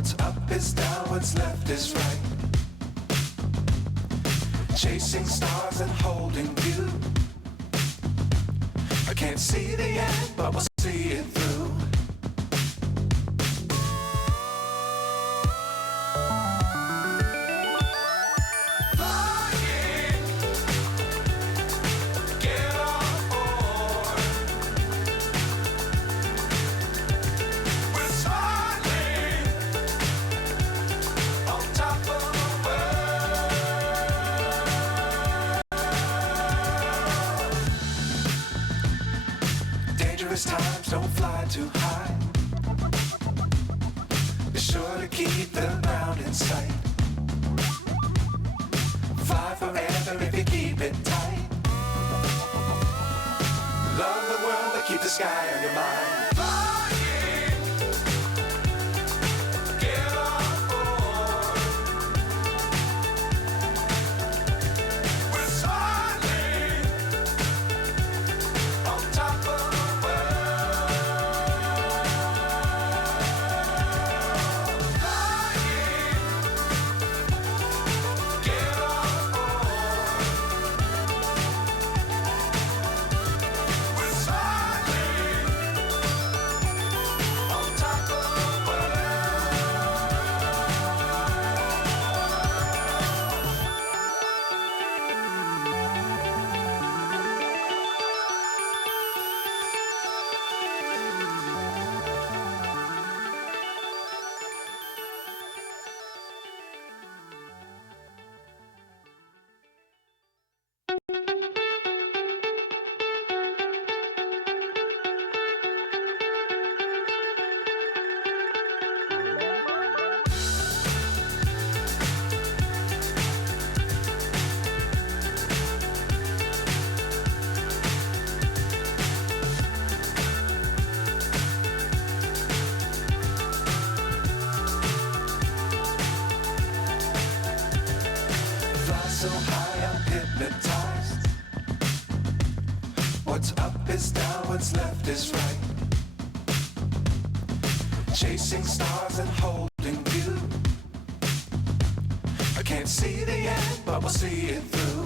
What's up is down, what's left is right. Chasing stars and holding you. I can't see the end, but we'll see it through. Times don't fly too high. Be sure to keep the ground in sight. Fly forever if you keep it tight. Love the world but keep the sky on your mind. So high I'm hypnotized. What's up is down, what's left is right. Chasing stars and holding you. I can't see the end, but we'll see it through.